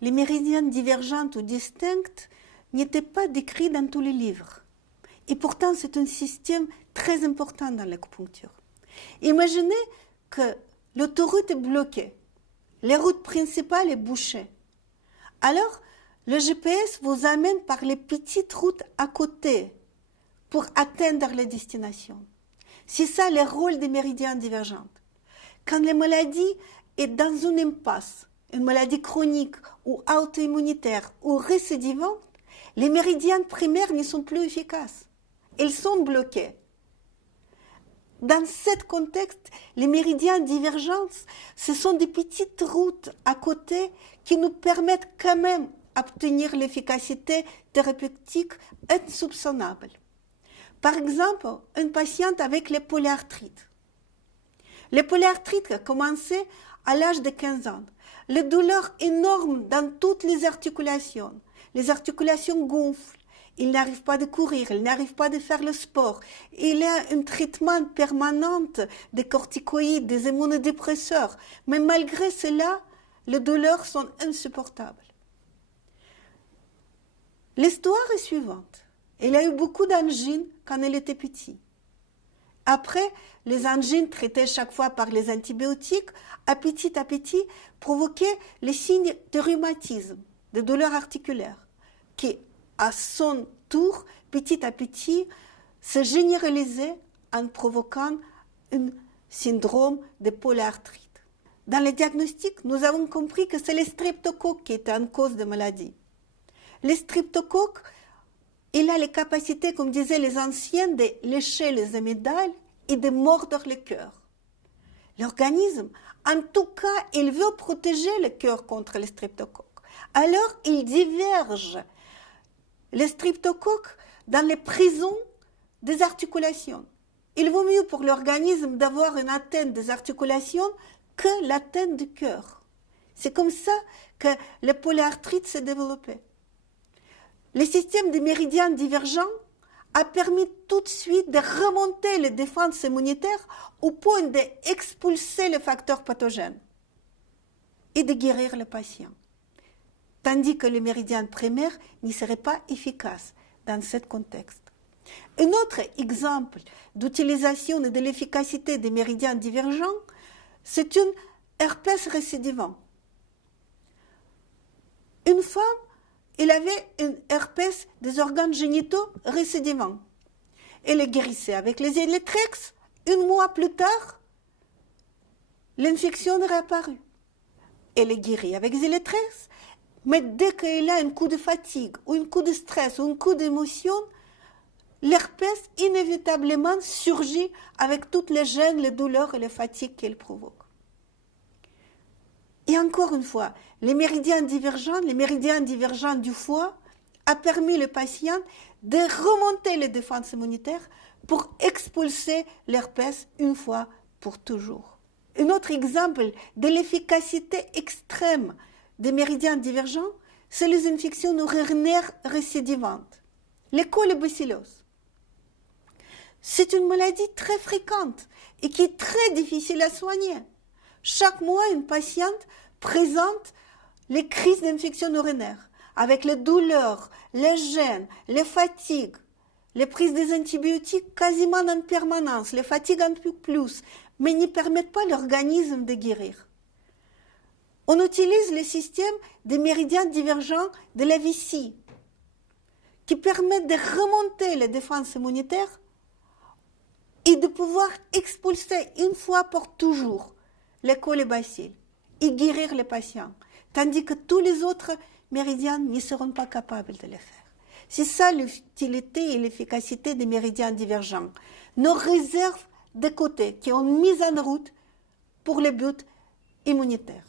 les méridiens divergents ou distincts n'étaient pas décrits dans tous les livres. Et pourtant, c'est un système très important dans l'acupuncture. Imaginez que l'autoroute est bloquée, les routes principales sont bouchées. Alors, le GPS vous amène par les petites routes à côté pour atteindre la destination. C'est ça le rôle des méridiens divergents. Quand la maladie est dans une impasse, une maladie chronique ou auto-immunitaire ou récidivante, les méridiens primaires ne sont plus efficaces. Ils sont bloqués. Dans ce contexte, les méridiens divergents, ce sont des petites routes à côté qui nous permettent quand même d'obtenir l'efficacité thérapeutique insoupçonnable. Par exemple, une patiente avec les polyarthrites. Les polyarthrites ont commencé à l'âge de 15 ans. Les douleurs énormes dans toutes les articulations. Les articulations gonflent. Il n'arrive pas de courir, il n'arrive pas de faire le sport. Il y a un traitement permanent des corticoïdes, des immunodépresseurs. Mais malgré cela, les douleurs sont insupportables. L'histoire est suivante. Il a eu beaucoup d'angines quand elle était petite. Après, les angines traitées chaque fois par les antibiotiques, à petit, provoquaient les signes de rhumatisme, de douleurs articulaires, qui, à son tour, petit à petit, se généralisaient en provoquant un syndrome de polyarthrite. Dans le diagnostic, nous avons compris que c'est le streptocoque qui était en cause de maladie. Le streptocoque, il a les capacités, comme disaient les anciens, de lécher les amygdales et de mordre le cœur. L'organisme, en tout cas, il veut protéger le cœur contre le streptocoque. Alors, il diverge le streptocoque dans les prisons des articulations. Il vaut mieux pour l'organisme d'avoir une atteinte des articulations que l'atteinte du cœur. C'est comme ça que la polyarthrite s'est développée. Le système des méridiens divergents a permis tout de suite de remonter les défenses immunitaires au point d'expulser les facteurs pathogènes et de guérir le patient. Tandis que les méridiens primaires n'y seraient pas efficaces dans ce contexte. Un autre exemple d'utilisation et de l'efficacité des méridiens divergents, c'est une herpès récidivant. Une femme, elle avait une herpès des organes génitaux récidivants. Elle est guérissée avec les Zélétrex. Un mois plus tard, l'infection est réapparue. Elle est guérie avec Zélétrex, mais dès qu'elle a un coup de fatigue, ou un coup de stress, ou un coup d'émotion, l'herpès inévitablement surgit avec toutes les gênes, les douleurs et les fatigues qu'elle provoque. Et encore une fois, les méridiens divergents du foie, a permis le patient de remonter les défenses immunitaires pour expulser l'herpès une fois pour toujours. Un autre exemple de l'efficacité extrême des méridiens divergents, c'est les infections urinaires récidivantes, les colibacilloses. C'est une maladie très fréquente et qui est très difficile à soigner. Chaque mois, une patiente présente les crises d'infection urinaire avec les douleurs, les gênes, les fatigues, les prises des antibiotiques quasiment en permanence, les fatigues un peu plus, mais ne permettent pas à l'organisme de guérir. On utilise le système des méridiens divergents de la vessie qui permettent de remonter les défenses immunitaires et de pouvoir expulser une fois pour toujours les colibacilles et guérir les patients, tandis que tous les autres méridiens ne seront pas capables de le faire. C'est ça l'utilité et l'efficacité des méridiens divergents. Nos réserves de côté qui ont mis en route pour les buts immunitaires.